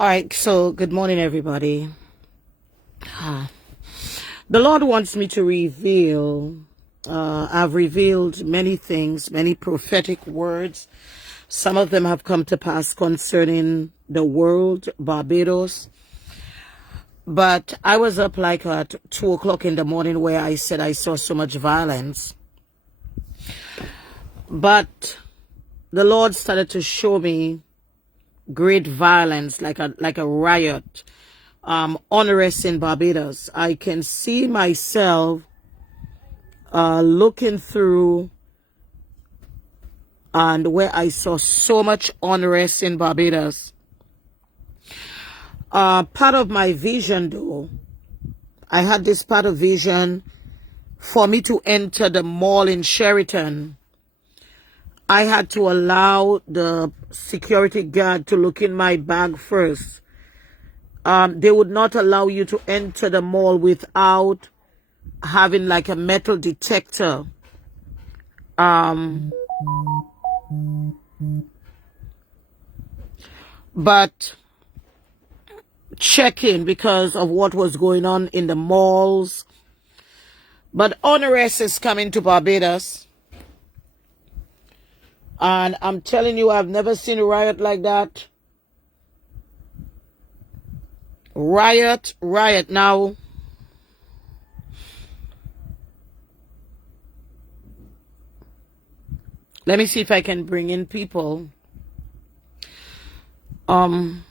All right, so good morning, everybody. The Lord wants me to reveal, I've revealed many things, many prophetic words. Some of them have come to pass concerning the world, Barbados. But I was up like at 2 o'clock in the morning where I said I saw so much violence. But the Lord started to show me great violence, like a riot, unrest in Barbados. I can see myself looking through and where I saw so much unrest in Barbados. Part of my vision, though, I had this part of vision for me to enter the mall in Sheraton. I had to allow the security guard to look in my bag first. They would not allow you to enter the mall without having like a metal detector. But checking because of what was going on in the malls. But unrest is coming to Barbados. And I'm telling you, I've never seen a riot like that. Riot. Now, let me see if I can bring in people. The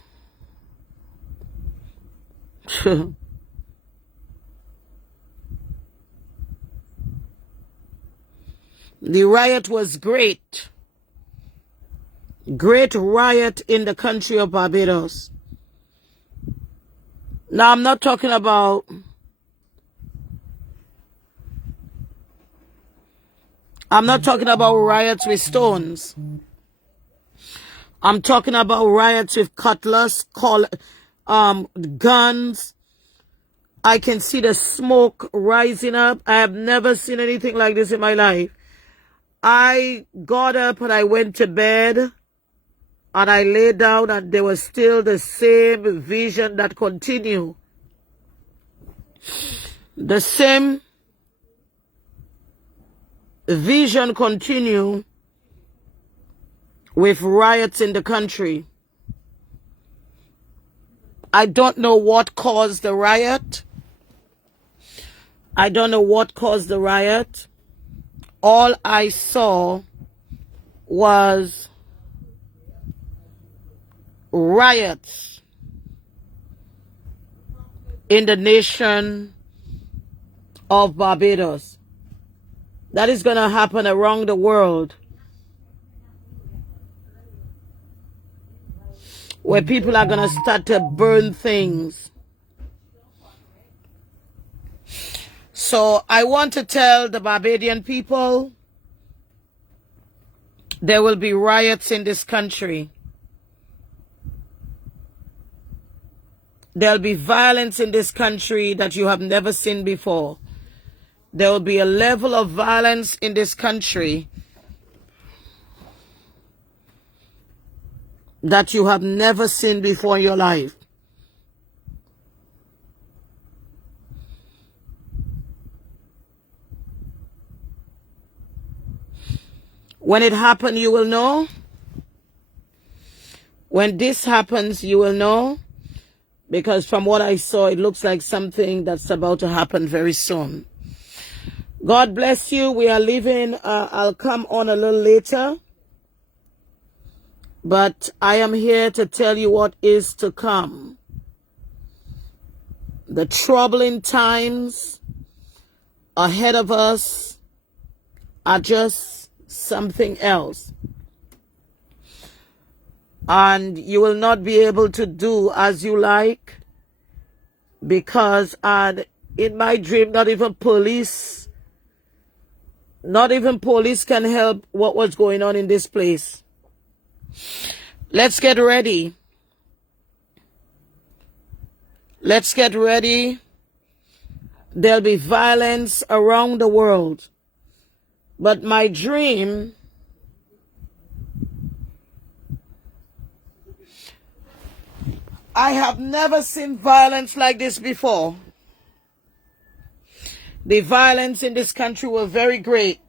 riot was great. Great riot in the country of Barbados. Now, I'm not talking about riots with stones. I'm talking about riots with cutlass, guns. I can see the smoke rising up. I have never seen anything like this in my life. I got up and I went to bed. And I lay down and there was still the same vision that continued. The same vision continue with riots in the country. I don't know what caused the riot. All I saw was riots in the nation of Barbados. That is going to happen around the world, where people are going to start to burn things. So I want to tell the Barbadian people, there will be riots in this country. There'll be violence in this country that you have never seen before. There will be a level of violence in this country that you have never seen before in your life. When it happens, you will know. When this happens, you will know. Because from what I saw, it looks like something that's about to happen very soon. God bless you. We are leaving. I'll come on a little later. But I am here to tell you what is to come. The troubling times ahead of us are just something else. And you will not be able to do as you like, because in my dream, not even police can help what was going on in this place. Let's get ready. Let's get ready. There'll be violence around the world. But my dream, I have never seen violence like this before. The violence in this country was very great.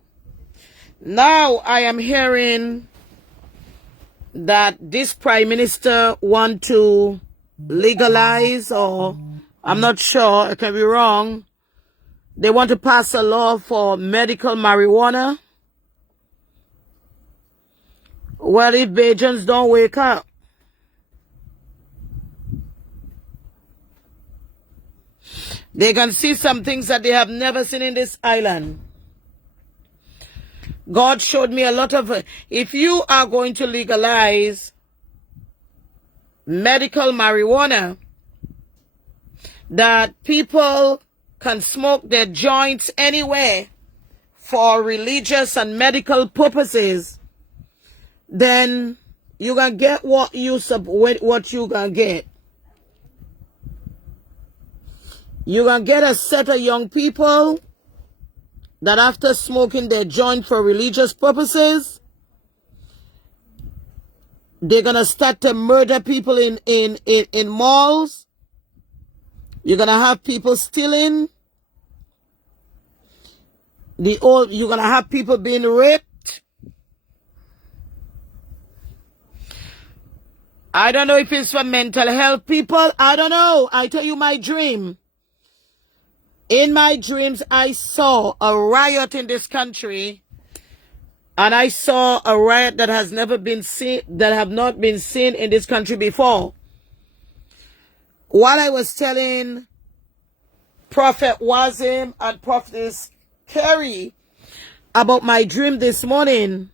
Now I am hearing that this prime minister want to legalize, or I'm not sure, I can be wrong. They want to pass a law for medical marijuana. Well, if Bajans don't wake up, they can see some things that they have never seen in this island. God showed me a lot of, if you are going to legalize medical marijuana, that people can smoke their joints anywhere for religious and medical purposes, then you can get what you can get. You can get a set of young people that after smoking their joint for religious purposes, they're going to start to murder people in malls. You're going to have people stealing. You're going to have people being raped. I don't know if it's for mental health people. I don't know. I tell you my dream. In my dreams, I saw a riot in this country, and I saw a riot that has never been seen, that have not been seen in this country before. While I was telling Prophet Wazim and Prophetess Carrie about my dream this morning,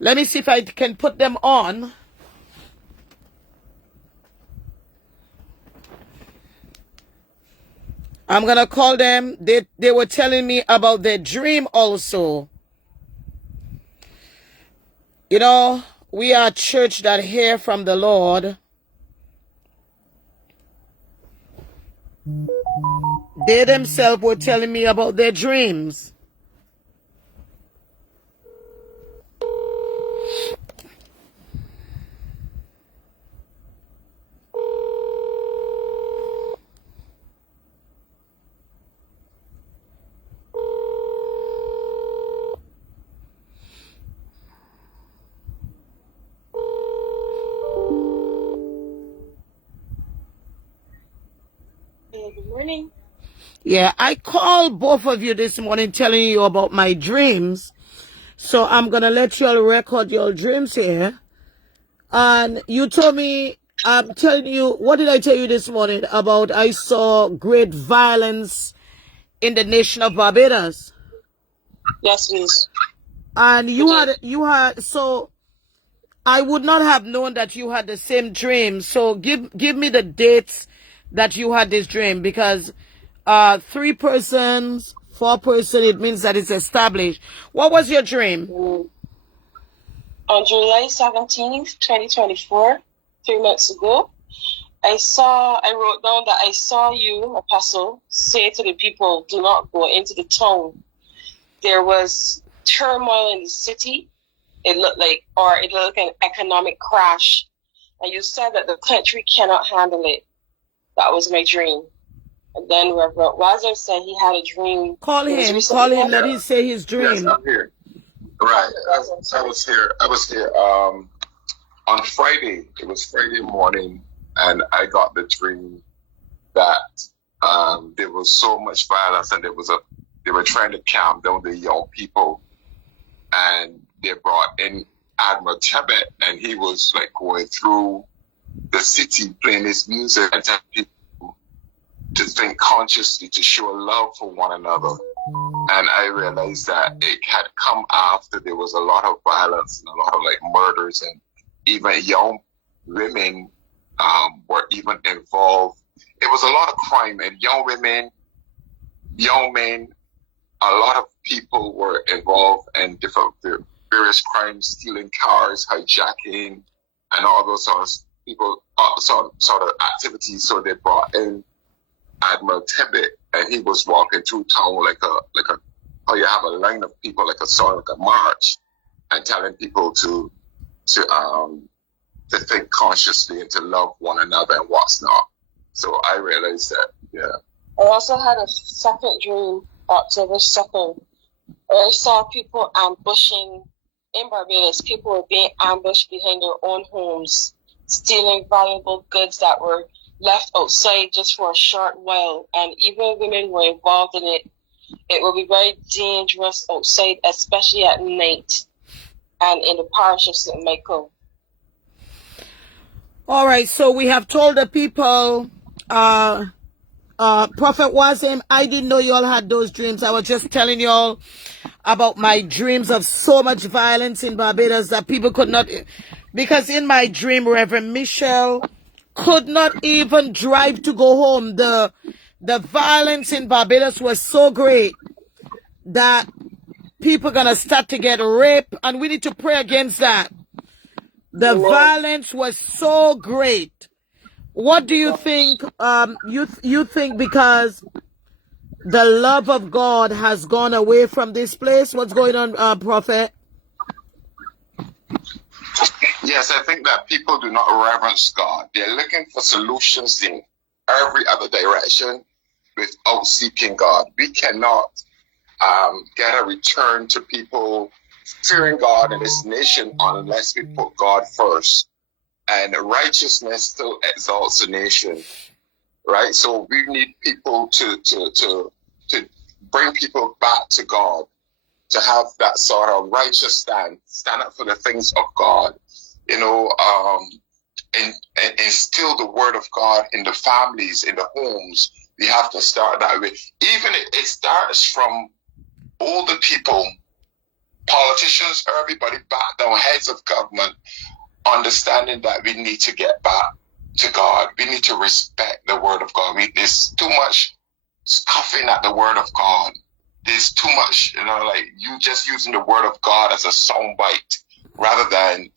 let me see if I can put them on. I'm going to call them. They were telling me about their dream also. You know, we are a church that hear from the Lord. They themselves were telling me about their dreams. Good morning. Yeah, I called both of you this morning telling you about my dreams. So I'm going to let you all record your dreams here. And you told me, I'm telling you, what did I tell you this morning about? I saw great violence in the nation of Barbados. Yes, please. And so I would not have known that you had the same dream. So give me the dates that you had this dream, because 3 persons, 4 persons, it means that it's established. What was your dream? On July 17th, 2024, 3 months ago, I wrote down that I saw you, Apostle, say to the people, do not go into the town. There was turmoil in the city. It looked like an economic crash. And you said that the country cannot handle it. That was my dream. And then Reverend Wazir said he had a dream. Call him, let him say his dream. Yes, I'm here. Right. I was here on Friday. It was Friday morning, and I got the dream that there was so much violence, and they were trying to calm down the young people, and they brought in Admiral Tebet, and he was like going through the city playing his music and telling people to think consciously, to show love for one another. And I realized that it had come after there was a lot of violence and a lot of like murders, and even young women were even involved. It was a lot of crime, and young women, young men, a lot of people were involved in different various crimes, stealing cars, hijacking, and all those sorts of people, sort of activities. So they brought in Admiral Tebet, and he was walking through town like a how you have a line of people, like a sort of like a march, and telling people to think consciously and to love one another and what's not. So I realized that, yeah. I also had a second dream, October 2nd, where I saw people ambushing in Barbados. People were being ambushed behind their own homes, stealing valuable goods that were left outside just for a short while. And even women were involved in it. It will be very dangerous outside, especially at night and in the parish of St. Michael. All right, so we have told the people, Prophet Wazim, I didn't know you all had those dreams. I was just telling you all about my dreams of so much violence in Barbados that people could not, because in my dream, Reverend Michelle could not even drive to go home. The violence in Barbados was so great that people are going to start to get raped, and we need to pray against that. The violence was so great. What do you think? You think because the love of God has gone away from this place? What's going on, Prophet? Yes, I think that people do not reverence God. They're looking for solutions in every other direction without seeking God. We cannot get a return to people fearing God in this nation unless we put God first. And righteousness still exalts a nation, right? So we need people to bring people back to God, to have that sort of righteous stand up for the things of God, and instill the word of God in the families, in the homes. We have to start that way. Even it starts from older people, politicians, everybody back down, heads of government, understanding that we need to get back to God. We need to respect the word of God. There's too much scoffing at the word of God. There's too much, like you just using the word of God as a soundbite rather than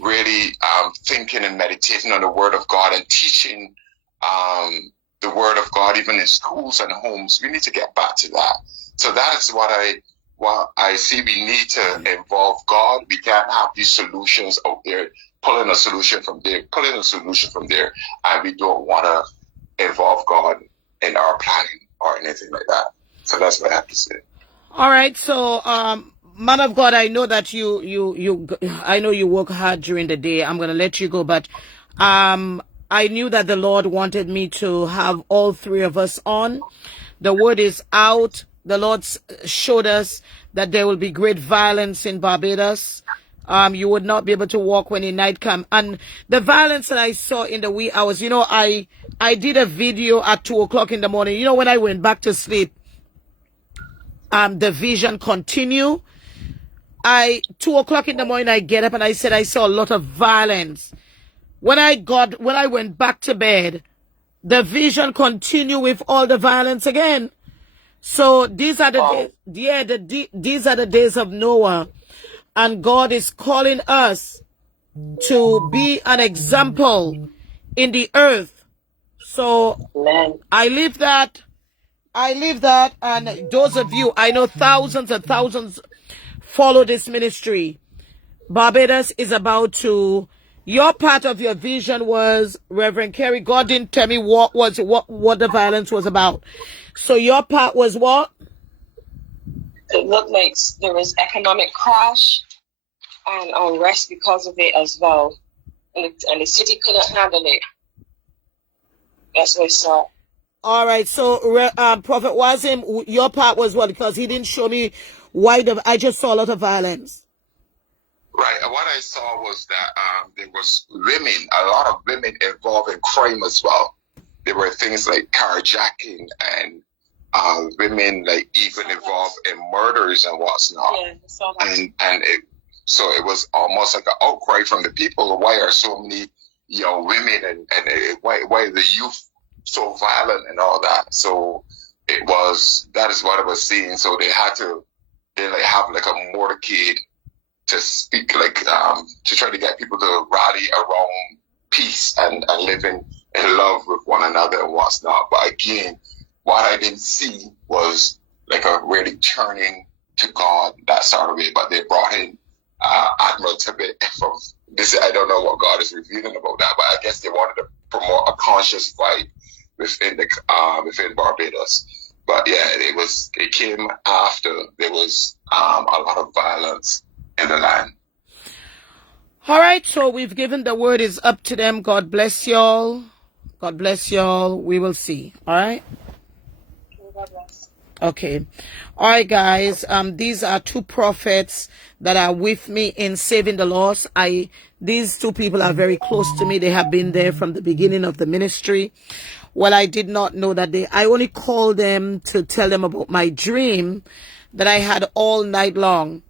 really thinking and meditating on the word of God and teaching the word of God even in schools and homes. We need to get back to that. So that is what I see. We need to involve God. We can't have these solutions out there, pulling a solution from there, and we don't want to involve God in our planning or anything like that. So that's what I have to say. All right. So, man of God, I know that I know you work hard during the day. I'm going to let you go, but I knew that the Lord wanted me to have all three of us on. The word is out. The Lord showed us that there will be great violence in Barbados. You would not be able to walk when the night comes. And the violence that I saw in the wee hours, I did a video at 2 o'clock in the morning. When I went back to sleep, the vision continue. 2 o'clock in the morning, I get up and I said I saw a lot of violence. When I went back to bed, the vision continue with all the violence again. So these are the days, these are the days of Noah, and God is calling us to be an example in the earth. So I live that, and those of you, I know thousands and thousands follow this ministry. Barbados is about to. Your part of your vision was, Reverend Kerry, God didn't tell me what the violence was about. So your part was what? It looked like there was economic crash and unrest because of it as well. And the city couldn't handle it. That's what I saw. All right. So, Prophet Wazim, your part was what? Because he didn't show me why I just saw a lot of violence. Right. And what I saw was that there was women, a lot of women involved in crime as well. There were things like carjacking and women like even involved in murders and what's not. Yeah, I saw that. And so it was almost like an outcry from the people. Why are so many young women and why are the youth so violent and all that? So that is what I was seeing. So they have like a motorcade to speak, like to try to get people to rally around peace and living in love with one another and what's not. But again, what I didn't see was like a really turning to God, that sort of way. But they brought in Admiral Tibbet from this. I don't know what God is revealing about that, but I guess they wanted to promote a conscious fight within Barbados. But yeah, it came after there was a lot of violence in the land. All right, so we've given the word is up to them. God bless y'all. God bless y'all. We will see. All right. God bless. Okay. All right, guys. These are two prophets that are with me in saving the lost. These two people are very close to me. They have been there from the beginning of the ministry. Well, I did not know that I only called them to tell them about my dream that I had all night long.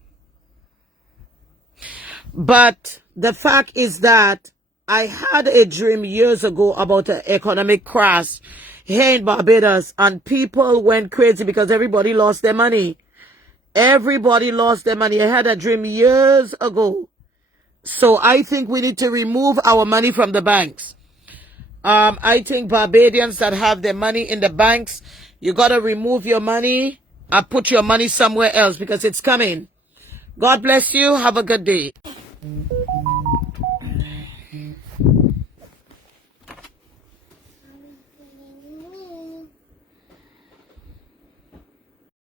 But the fact is that I had a dream years ago about an economic crash here in Barbados, and people went crazy because everybody lost their money. Everybody lost their money. I had a dream years ago. So I think we need to remove our money from the banks. I think Barbadians that have their money in the banks, you got to remove your money and put your money somewhere else because it's coming. God bless you. Have a good day.